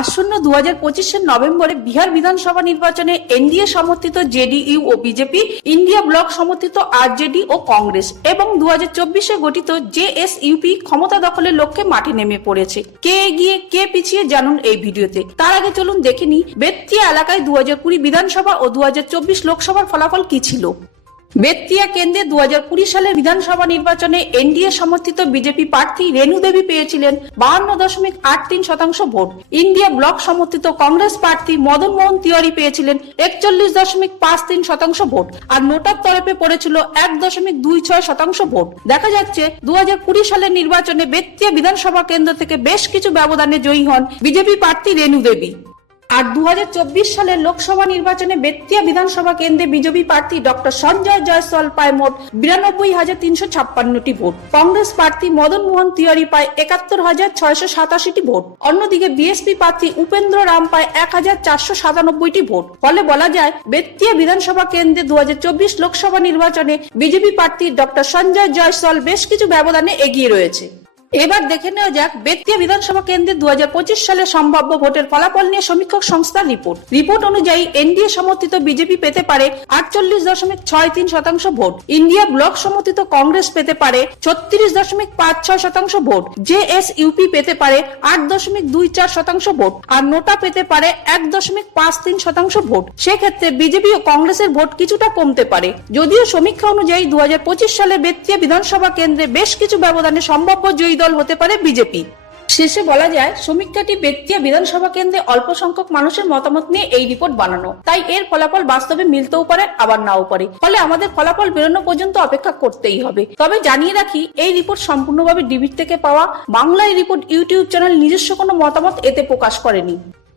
আসন্ন দু হাজার পঁচিশের নভেম্বরে বিহার বিধানসভা নির্বাচনে এনডিএ সমর্থিত জেডিইউ ও বিজেপি, ইন্ডিয়া ব্লক সমর্থিত আরজেডি ও কংগ্রেস এবং দু হাজার চব্বিশে গঠিত জেএসইউপি ক্ষমতা দখলের লক্ষ্যে মাঠে নেমে পড়েছে। কে এগিয়ে, কে পিছিয়ে জানুন এই ভিডিওতে। তার আগে চলুন দেখে নিই, বেত্তিয়া এলাকায় দু হাজার কুড়ি বিধানসভা ও দু হাজার চব্বিশ লোকসভার ফলাফল কি ছিল? বেত্তিয়া কেন্দ্রে দুহাজার কুড়ি সালের বিধানসভা নির্বাচনে এনডিএ সমর্থিত বিজেপি প্রার্থী রেণু দেবী পেয়েছিলেন বাহান্ন দশমিক আট তিন শতাংশ ভোট। ইন্ডিয়া ব্লক সমর্থিত কংগ্রেস প্রার্থী মদন মোহন তিওয়ারি পেয়েছিলেন একচল্লিশ দশমিক পাঁচ তিন শতাংশ ভোট আর নোটার তরফে পড়েছিল এক দশমিক দুই ছয় শতাংশ ভোট। দেখা যাচ্ছে দুই হাজার কুড়ি সালের নির্বাচনে বেত্তিয়া বিধানসভা কেন্দ্র থেকে বেশ কিছু ব্যবধানে জয়ী হন বিজেপি প্রার্থী রেণু দেবী। আর দু হাজার চব্বিশ সালের লোকসভা নির্বাচনে বেত্তিয়া বিধানসভা কেন্দ্রে বিজেপি প্রার্থী ডক্টর সঞ্জয় জয়সওয়াল পায় মোট বিরানব্বই হাজার তিনশো ছাপ্পান্নটি ভোট। কংগ্রেস প্রার্থী মদন মোহন তিওয়ারি পায় একাত্তর হাজার ছয়শো সাতাশিটি ভোট। অন্যদিকে বিএসপি প্রার্থী উপেন্দ্র রাম পায় এক হাজার চারশো সাতানব্বইটি ভোট। ফলে বলা যায়, বেত্তিয়া বিধানসভা কেন্দ্রে দু হাজার চব্বিশ লোকসভা নির্বাচনে বিজেপি প্রার্থী ডক্টর সঞ্জয় জয়সওয়াল বেশ কিছু ব্যবধানে এগিয়ে রয়েছে। এবার দেখে নেওয়া যাক বেত্তিয়া বিধানসভা কেন্দ্রে দুই হাজার পঁচিশ সালে সম্ভাব্য ভোটের ফলাফল নিয়ে সমীক্ষক সংস্থার রিপোর্ট। রিপোর্ট অনুযায়ী এনডিএ সমর্থিত বিজেপি পেতে পারে আটচল্লিশ দশমিক ছয় তিন শতাংশ ভোট। ইন্ডিয়া ব্লক সমর্থিত কংগ্রেস পেতে পারে ছত্রিশ দশমিক পাঁচ ছয় শতাংশ ভোট। জে এস জেএসইউপি পেতে পারে আট দশমিক দুই চার শতাংশ ভোট। আর নোটা পেতে পারে এক দশমিক পাঁচ তিন শতাংশ ভোট। সেক্ষেত্রে বিজেপি ও কংগ্রেসের ভোট কিছুটা কমতে পারে। যদিও সমীক্ষা অনুযায়ী দু হাজার পঁচিশ সালে বেত্তিয়া বিধানসভা কেন্দ্রে বেশ কিছু ব্যবধানে সম্ভাব্য জয়ী দল হতে পারে বিজেপি। শেষে বলা যায়, সমীক্ষাটি বেত্তিয়া বিধানসভা কেন্দ্রে অল্প সংখ্যক মানুষের মতামত নিয়ে এই রিপোর্ট বানানো। তাই এর ফলাফল বাস্তবে মিলতেও পারে, আবার নাও পারে। ফলে আমাদের ফলাফল বেরোনো পর্যন্ত অপেক্ষা করতেই হবে। তবে জানিয়ে রাখি, এই রিপোর্ট সম্পূর্ণভাবে ডিবির থেকে পাওয়া বাংলা এই রিপোর্ট ইউটিউব চ্যানেল নিজস্ব কোনো মতামত এতে প্রকাশ করেনি।